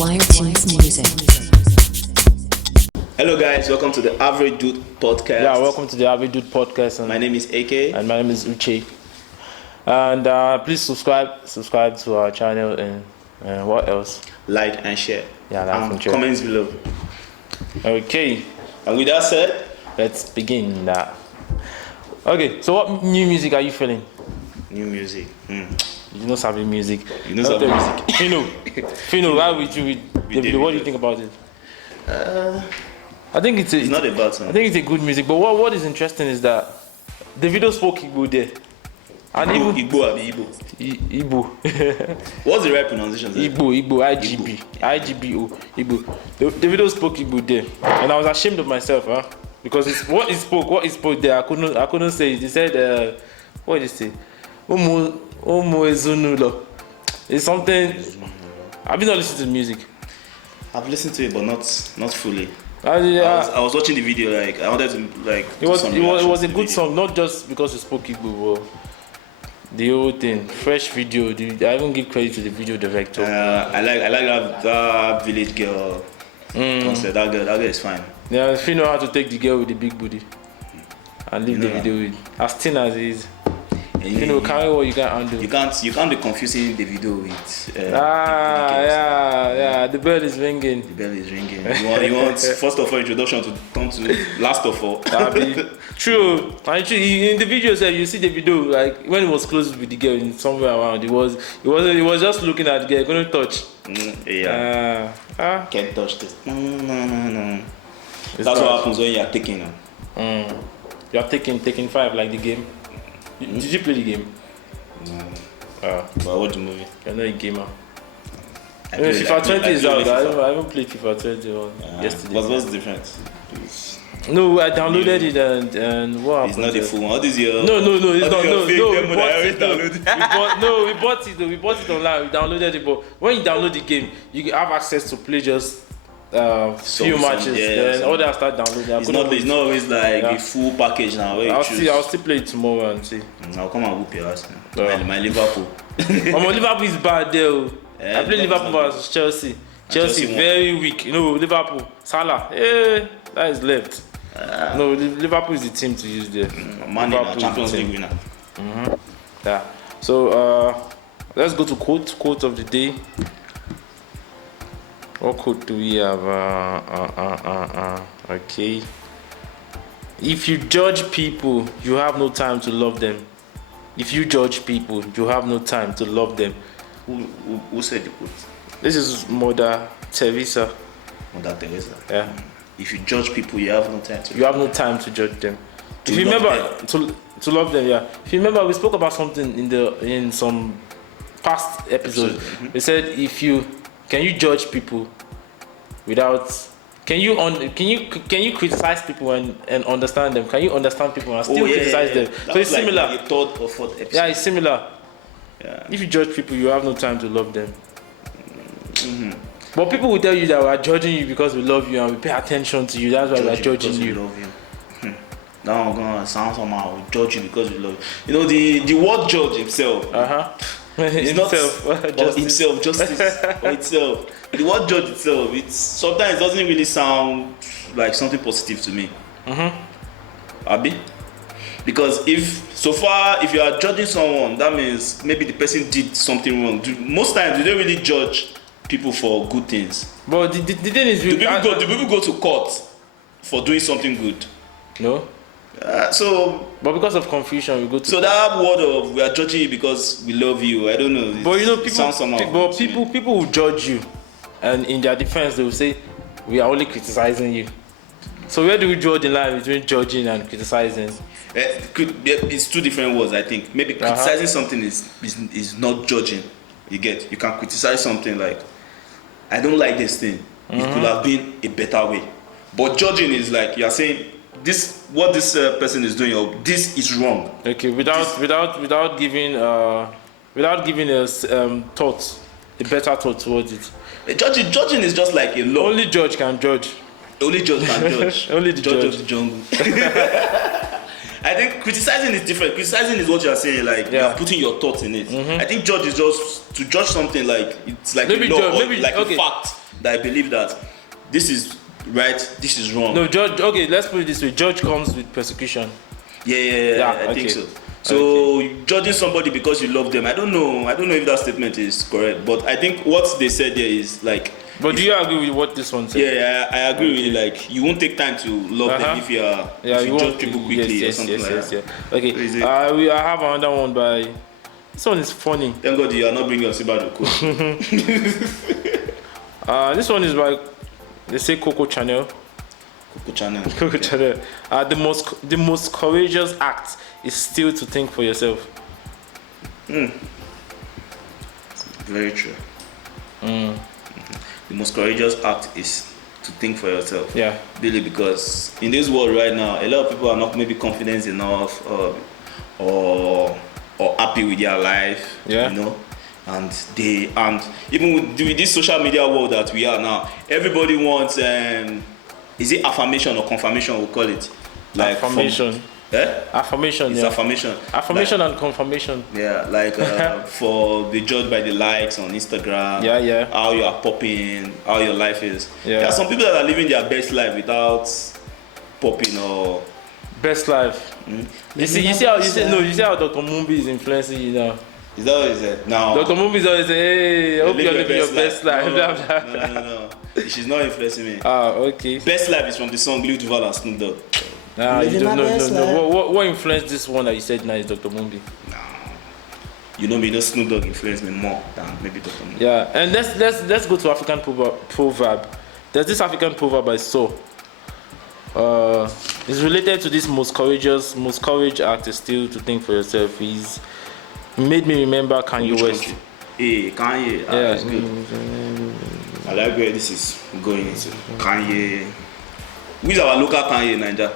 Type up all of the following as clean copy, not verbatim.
Tunes Music. Hello guys, welcome to the Average Dude podcast. Yeah, welcome to the Average Dude podcast. My name is AK. And my name is Uche. And please subscribe to our channel and what else? Like and share. Yeah, like and share. Comments below. Okay, And with that said, let's begin that. Okay, so what new music are you feeling? new music. You know Sabi music. You know Sabi music. Fino, why would you with Davido? What do you think about it? I think it's not a bad song. I think it's a good music, but what is interesting is that Davido spoke Igbo there. And Igbo abi Igbo. Igbo. What's the right pronunciation? Igbo, IGBO, Igbo. Davido spoke Igbo there, and I was ashamed of myself, because what he spoke there, I couldn't say it. He said, what did he say? Omo Ezunulo. It's something. Have you not listened to the music? I've listened to it, but not fully. I I was watching the video, like I wanted to like. It was a good song, not just because he spoke Igbo, but the whole thing. Fresh video. I even give credit to the video director. I like that village girl concept. That girl is fine. Yeah, if you know how to take the girl with the big booty and leave the video with as thin as it is. You know, carry what you can handle. You can't be confusing the video with. The bell is ringing. The bell is ringing. You want first of all introduction to turn to last of all. True. And true. In the video, you see the video like when it was close with the girl in somewhere around. It was just looking at the girl, couldn't touch. Can't touch this. No. That's what happens when you are taking. You are taking 5 like the game. Did you play the game? No. But I watched the movie. You're not a gamer. FIFA 20 is out. I haven't played FIFA 20 yesterday. What's the difference? No, I downloaded it and what happened? It's not a full one. What is your? No, it's not. No, we bought it. We bought it online. We downloaded it, but when you download the game, you have access to play just few matches. Then all that start downloading. It's not always like a full package now. I'll still play it tomorrow and see. I'll come and whoop your ass. My Liverpool. Liverpool is bad there. I played Liverpool versus Chelsea. Chelsea very weak. You know, Liverpool, Salah, that is left. No, Liverpool is the team to use there. Man, Champions League winner. Yeah. So let's go to quote of the day. What quote do we have? Okay. If you judge people, you have no time to love them. If you judge people, you have no time to love them. Who said the quote? This is Mother Teresa. Mother Teresa. Yeah. If you judge people, you have no time to. You have no time to judge them. If you remember to love them, yeah. If you remember, we spoke about something in some past episodes. We said can you judge people without? Can you criticize people and understand them? Can you understand people and still criticize them? That so it's like similar. The third or fourth episode. Yeah, it's similar. Yeah. If you judge people, you have no time to love them. But people will tell you that we are judging you because we love you and we pay attention to you. That's why we are judging you. We love you. Now I'm gonna sound somehow. We judge you because we love you. You know the word judge himself. It's not himself, justice or itself. The word judge itself, sometimes it doesn't really sound like something positive to me. Abi? Because if you are judging someone, that means maybe the person did something wrong. Most times we don't really judge people for good things. But the thing is, do people go to court for doing something good? No. But because of confusion, we go to. So that word of we are judging you because we love you, I don't know. But you know, people will judge you, and in their defense, they will say, "We are only criticizing you." So where do we draw the line between judging and criticizing? It's two different words, I think. Maybe criticizing something is not judging. You can criticize something like, I don't like this thing. It could have been a better way. But judging is like you are saying what this person is doing, or this is wrong. Okay, without giving us thought, a better thought towards it. Judging is just like a law. Only judge can judge. Only judge can judge. Only the judge of the jungle. I think criticizing is different. Criticizing is what you are saying, like you are putting your thoughts in it. I think judge is just to judge something like it's like maybe a law, or like a fact. that I believe that this is right, this is wrong. No, judge. Okay, let's put it this way: judge comes with persecution. Yeah, I think so. So judging somebody because you love them, I don't know if that statement is correct, but I think what they said there is like. But do you agree with what this one said? Yeah, I agree with it. Like you won't take time to love them if you judge people quickly or something like that. Yeah. Okay. I have another one by. This one is funny. Thank God you are not bringing your Sibado quote. This one is by, they say Coco Chanel. Coco Chanel. The most courageous act is still to think for yourself. Very true. The most courageous act is to think for yourself. Yeah. Really, because in this world right now, a lot of people are not maybe confident enough or happy with their life. Yeah. You know, and even with this social media world that we are now, everybody wants is it affirmation or confirmation? We'll call it like affirmation. Affirmation. It's affirmation. Affirmation like, and confirmation. Yeah, like for the judged by the likes on Instagram. Yeah. How you are popping, how your life is. Yeah. There are some people that are living their best life without popping or best life. You see how Dr. Mumbi is influencing you now. Is that what he said? No. Dr. Mumbi is always saying, hey, I hope you're living your best life. No. She's not influencing me. Okay. Best life is from the song Lil Duval and Snoop Dogg. Nah, you don't know. What influenced this one that you said now is Dr. Mumbi? No. You know me, Snoop Dogg influenced me more than maybe Dr. Mumbi. Yeah, and let's go to African proverb. There's this African proverb I saw. It's related to this most courage act is still to think for yourself. He made me remember Kanye West. Hey, Kanye. Yeah, that's good. I like where this is going into. Kanye. Who is our local Kanye in Nigeria?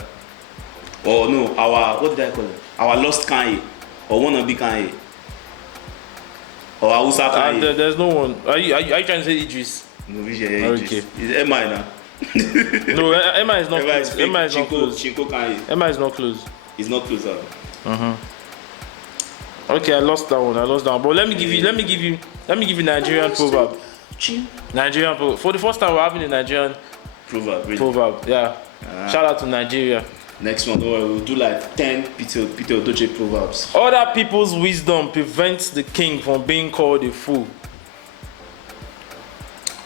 Or no, what did I call it? Our lost Kanye. Or wannabe Kanye. Or Hausa Kanye. There's no one. Are you trying to say Idris? No, Idris. Okay. It's MI now. No, Emma is not close. Emma is not close. Chinko Kanye. Emma is not close. It's not close out. Okay, I lost that one. But let me give you Nigerian proverb. Nigerian proverb. For the first time we're having a Nigerian proverb. Really? Proverb, yeah. Shout out to Nigeria. Next one, we'll do like 10 Peter Odoche proverbs. Other people's wisdom prevents the king from being called a fool.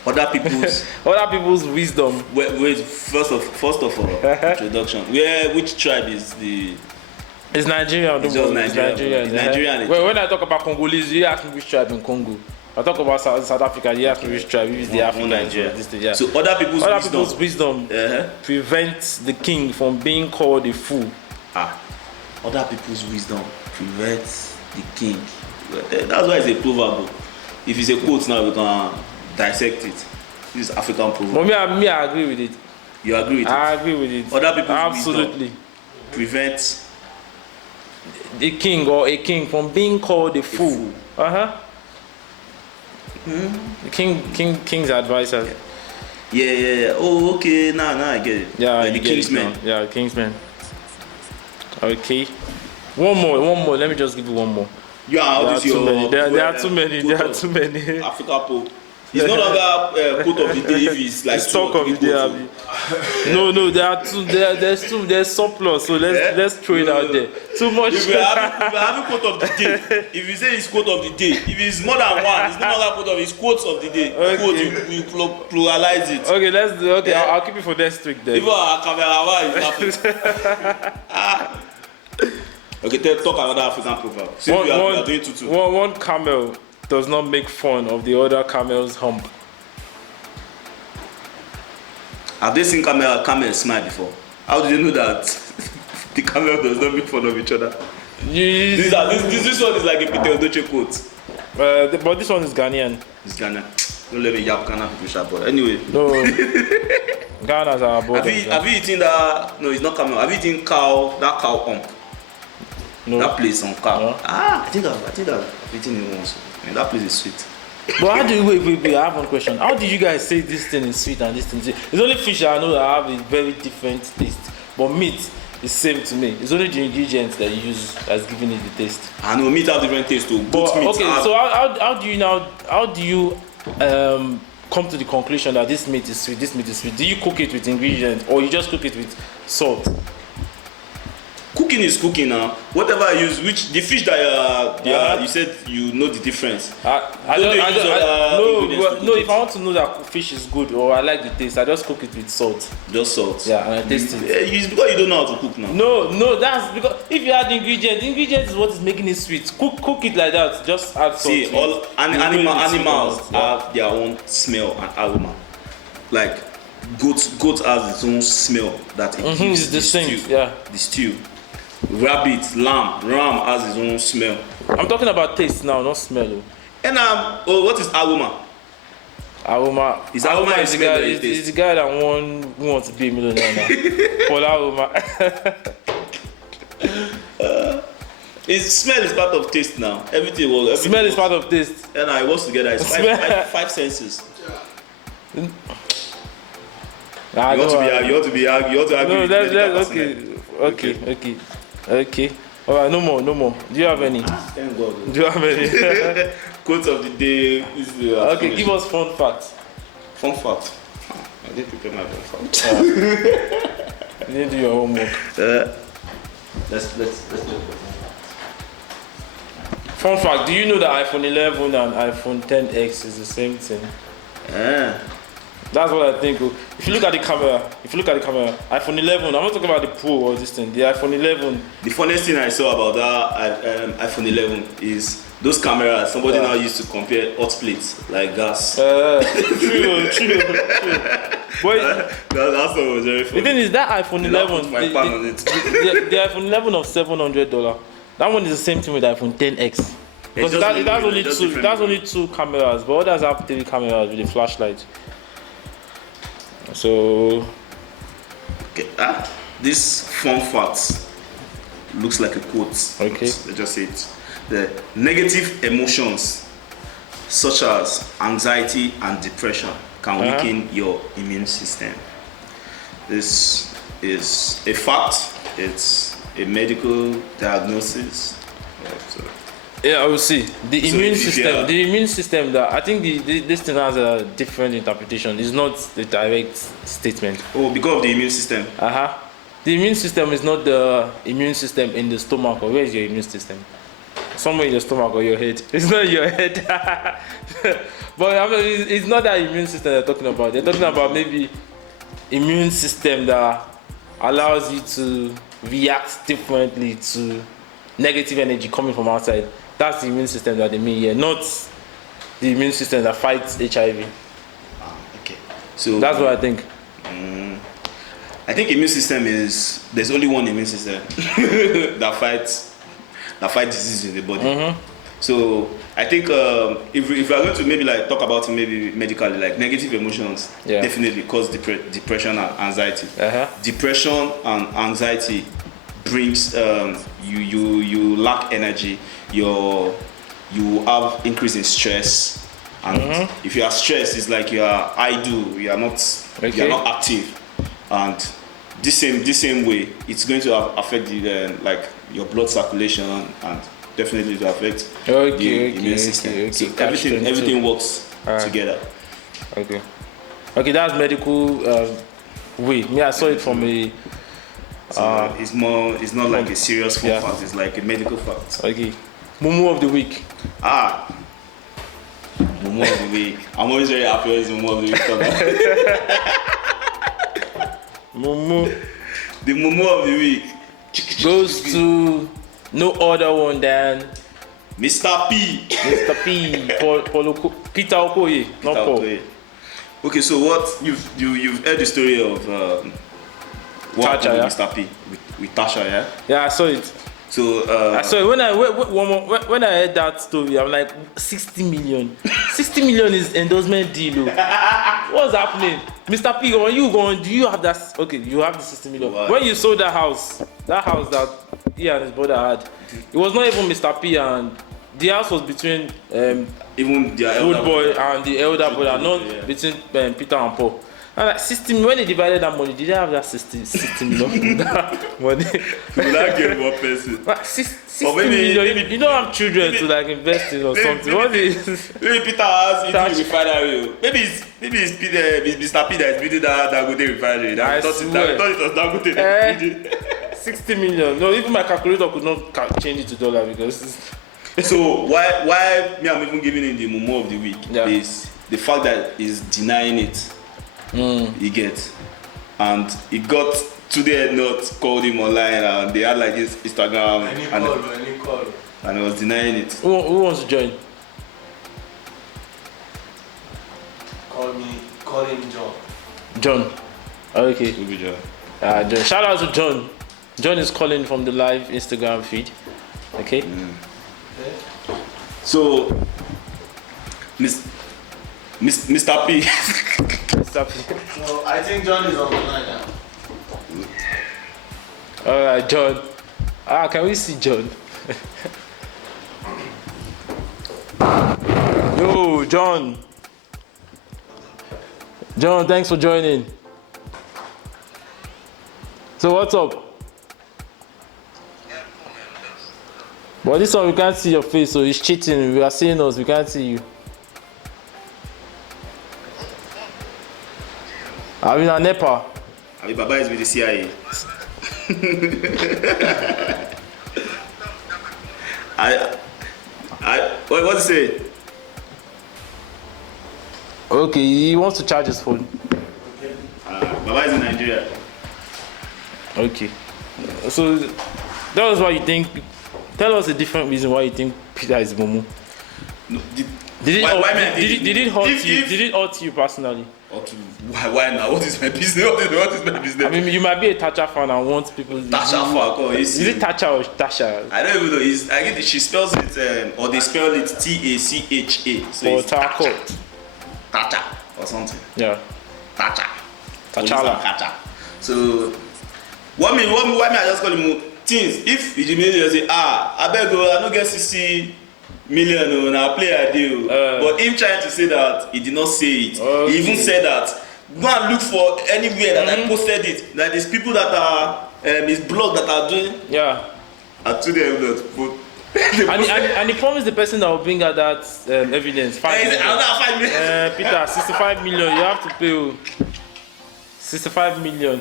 Other people's wisdom. Wait, first of all, introduction. Which tribe is the? It's Nigerian. It's just Nigeria. It's Nigerian. Well, when I talk about Congolese, you ask me which tribe in Congo. I talk about South Africa, you ask me which tribe is the African Nigeria. Yeah. So other people's wisdom prevents the king from being called a fool. Other people's wisdom prevents the king. That's why it's a proverb. If it's a quote now, we can dissect it. This is African proverb. But me, I agree with it. You agree with it? I agree with it. Other people's absolutely wisdom prevents the king or a king from being called a fool. The king's advisor. Yeah. Oh, okay. Now I get it. Yeah, like the Kingsman. Yeah, Kingsman. Okay. One more. Let me just give you one more. There are too many. Africa Pope. It's no longer quote of the day if it's like talk of the day. No, there's surplus, so let's throw it out there. Too much. If we're having quote of the day, if you say it's quote of the day, if it's more than one, it's no longer quote of, it's quotes of the day. Okay. Quote, you pluralize it. Okay, I'll keep it for next week then. Even our camera is laughing. Okay, talk another African proverb. Since we are doing tutu. One camel does not make fun of the other camel's hump. Have they seen camel smile before? How do you know that the camel does not make fun of each other? This one is like a Peter Odoche quote. But this one is Ghanaian. It's Ghana. Don't let me yap Ghana people sharp, but anyway. No. Ghana's our border. Have you eaten that? No, it's not camel. Have you eaten that cow hump? No. That place on cow. No. I think I've eaten it once. And that place is sweet. But how do you wait? I have one question. How did you guys say this thing is sweet and this thing is sweet? It's only fish I know that have a very different taste. But meat is same to me. It's only the ingredients that you use that's giving it the taste. I know meat have different taste too. But okay, so how do you come to the conclusion that this meat is sweet, this meat is sweet? Do you cook it with ingredients or you just cook it with salt? Cooking is cooking now. Whatever I use, which the fish that you said you know the difference. No, if I want to know that fish is good or I like the taste, I just cook it with salt. Just salt. Yeah, and I taste it. It's because you don't know how to cook now. No, that's because if you add the ingredients is what is making it sweet. Cook it like that. Just add salt. See, all animals have their own smell and aroma. Like goat has its own smell that it gives the stew. Yeah. The stew. Ram has its own smell. I'm talking about taste now, not smell. And what is aroma? Aroma is the guy that wants to be a millionaire now. Paul Aroma. Smell is part of taste now. Everything smell is part of taste. And it works together. It's five senses. You want to be arguing. No, okay. All right, no more. Do you have any? Thank God. Do you have any? Quote of the day is okay, give us fun facts. Fun fact. I didn't prepare my fun fact. You didn't do your homework. Let's do it. Fun fact, do you know that iPhone 11 and iPhone 10X is the same thing? That's what I think. If you look at the camera, iPhone 11, I'm not talking about the Pro or this thing, the iPhone 11. The funniest thing I saw about that iPhone 11 is those cameras, somebody now used to compare hot plates like gas. True. But that was very funny. The thing is that iPhone 11, the iPhone 11 of $700, that one is the same thing with iPhone 10X. Because it has only two cameras, but others have 3 cameras with a flashlight. So, okay, this fun fact looks like a quote. Okay. Let's just say it. The negative emotions such as anxiety and depression can weaken your immune system. This is a fact. It's a medical diagnosis. Yeah, I will see. The immune system that I think this thing has a different interpretation. It's not the direct statement. Oh, because of the immune system. The immune system is not the immune system in the stomach. Or where is your immune system? Somewhere in your stomach or your head. It's not your head. But I mean, it's not that immune system they're talking about. They're talking about maybe immune system that allows you to react differently to negative energy coming from outside. That's the immune system that they mean here, not the immune system that fights HIV. Okay. So that's what I think. I think immune system is there's only one immune system that fights disease in the body. So I think if we are going to maybe like talk about it maybe medically, like negative emotions definitely cause depression and anxiety. Depression and anxiety brings you lack energy. You have increase in stress, and if you are stressed, it's like you are idle. You are not active, and this same way it's going to affect like your blood circulation and definitely to affect the immune system. So everything works together. Okay, that's medical way. Me, I saw it from a. So it's not like a serious fun fact. It's like a medical fact. Okay. Mumu of the week. Mumu of the week. I'm always very happy when it's Mumu of the week. Mumu. The Mumu of the week goes to no other one than Mr. P. Peter Okoye, not Paul. Okay, so what you've heard the story of what happened with Mr. P with Tasha, yeah? Yeah, I saw it. So I saw it when I heard that story, I'm like 60 million. 60 million is endorsement deal. What's happening? Mr. P, do you have that? Okay, you have the 60 million. What? When you sold that house that he and his brother had, it was not even Mr. P, and the house was between even the Wood Boy and the elder brother, not between Peter and Paul. And like 60, when they divided that money, did they have that 60 million money? Will that give one person? Like 60 Or maybe- million. maybe- You don't have children to like invest in or something. What is? Maybe Peter has eating refinery. Maybe it's Mr. P that is building that Dangote refinery. I I thought swear. it was Dangote. 60 million. No, even my calculator could not change it to dollar because. So why me I'm even giving him the Momo of the week is the fact that he's denying it. He gets, and he got today not called him online and they had like his Instagram and he was denying it. Who wants to join? Call him John. John. Okay. Who be John? John. Shout out to John. John is calling from the live Instagram feed. Okay. So, Mr. P. Mr. P. So I think John is on the line now. Alright, John. Can we see John? Yo, John. John, thanks for joining. So what's up? But this one we can't see your face, so he's cheating. We are seeing us, we can't see you. Are we in Nepal? I mean, Baba is with the CIA. What is it? Okay, he wants to charge his phone. Baba is in Nigeria. Okay. So tell us why you think. Tell us a different reason why you think Peter is Momo. No, Did it hurt you? if- Did it hurt you personally? Why now? What is my business? What is my business? I mean, you might be a Thatcher fan and want people. Tasha Falcon. Is it Thatcher or Tasha? I don't even know. I get it. She spells it, or they spell it Tacha. So Or it's Tarkot? Tacha or something. Yeah. Tacha. T'Challa. Tacha. So, why me? I just call him things. If the Jimmy say, I beg you, I don't get 60 million, I play a deal. But him trying to say that, he did not say it. Okay. He even said that, go and look for anywhere that I posted it. That there's people that are, his blog that are doing. Yeah. I told them that, but And he promised the person that will bring out that evidence. 5 million. Another 5 million. Peter, 65 million. You have to pay. 65 million.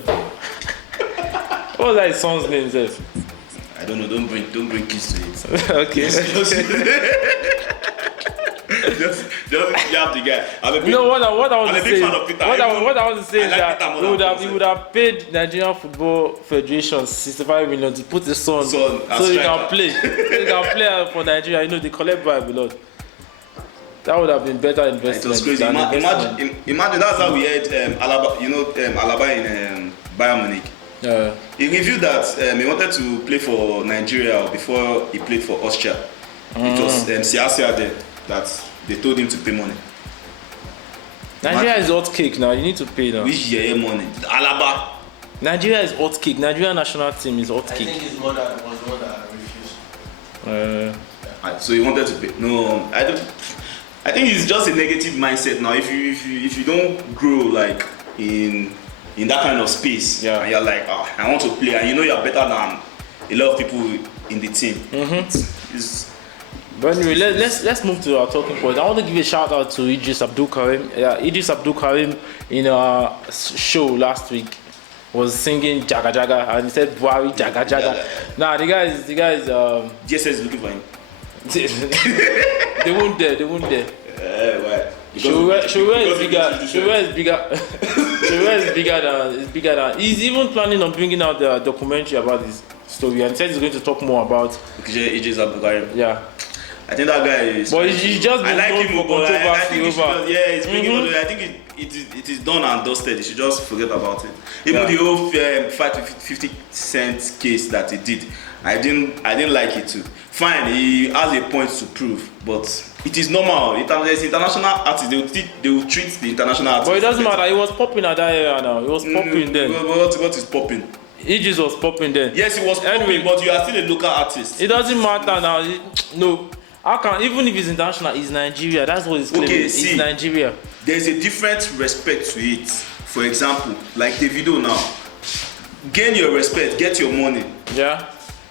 What was that his son's name, Zef? I don't know. Don't bring kids to it. Okay. just yap the guy. You know what I want I'm to a big say? fan of Peter. What I want to say is I like that Peter more than he would have paid Nigerian Football Federation 65 million to put his son as so he striker. can play. So he can play for Nigeria. You know they collect bribe a lot. That would have been better investment. It was crazy. than Imagine that's how we had Alaba. You know Alaba in Bayern Munich. Yeah. He revealed that he wanted to play for Nigeria before he played for Austria. It was Siasia there that they told him to pay money. Nigeria is hot cake now. You need to pay now. Which year money? Alaba. Nigeria is hot cake. Nigeria national team is hot I cake. think his mother was the one that refused. So he wanted to pay. No, I don't. I think it's just a negative mindset now. If you don't grow like in that kind of space, and you're like, I want to play, and you know you're better than a lot of people in the team. But anyway, let's move to our talking point. I want to give a shout out to Idris Abdul Karim. Idris Abdul Karim in our show last week was singing Jaga Jaga and he said Buhari Jaga Jaga. Nah, the guys GSS is looking for him. they won't dare. Why? Showware is bigger than. He's even planning on bringing out the documentary about his story and says he's going to talk more about. Idris Abdul Karim. Yeah. I think that guy is. But he's just been known for controversy over. It's bringing. I think it is done and dusted. You should just forget about it. Even the whole 50 Cent case that he did, I didn't like it too. Fine, he has a point to prove, but it is normal. There's international artists. They will treat the international artists. But it doesn't matter. He was popping at that area now. He was popping then. What is popping? Idris was popping then. Yes, he was popping, but you are still a local artist. It doesn't matter now. No. How can, even if it's international, it's Nigeria. That's what it's claiming. Okay, see, it's Nigeria. There's a different respect to it. for example, like Davido now, gain your respect, get your money. Yeah.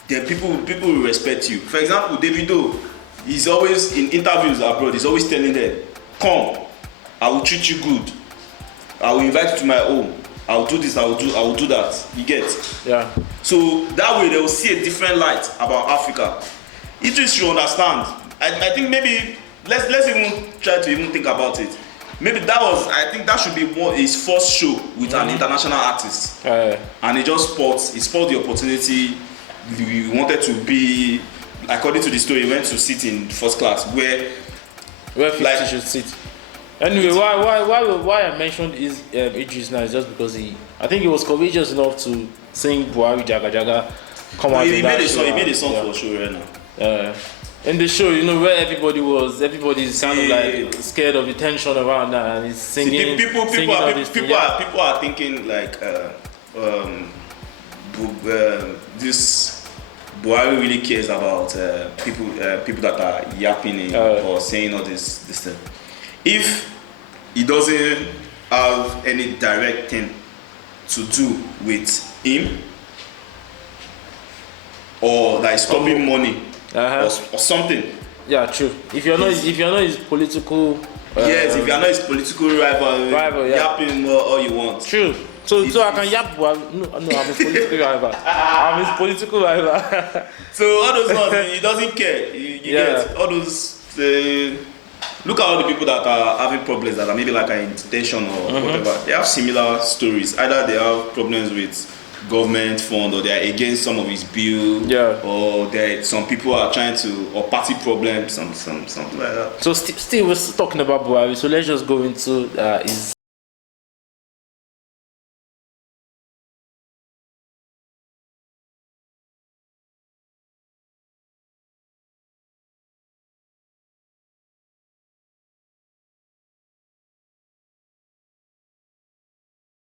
Then people will respect you. For example, Davido is always in interviews abroad. He's always telling them, "Come, I will treat you good. I will invite you to my home. I will do this. I will do that." You get? Yeah. So that way they will see a different light about Africa. Idris should understand. I think maybe let's even try to even think about it. Maybe I think that should be his first show with an international artist. And he just spot the opportunity. He wanted to be, according to the story, he went to sit in first class where 50 should sit. Anyway, why I mentioned Idris now is just because I think he was courageous enough to sing Buhari Jaga Jaga. He made a song for sure right now. In the show, where everybody's kind of like scared of the tension around that, and he's singing. People are thinking like this Buhari really cares about people that are yapping or saying all this thing. If he doesn't have any direct thing to do with him, or that is stopping money or something. Yeah, true. If you're not his political. Yes, if you're not his political rival, yapping all you want. True. So I can yap. No, I'm his political rival. I'm his political rival. So all those ones, he doesn't care. You get all those. Look at all the people that are having problems that are maybe like an detention or whatever. They have similar stories. Either they have problems with government fund, or they are against some of his bill, or some people are trying to, or party problems, something like that. So still we're still talking about Buhari. So let's just go into his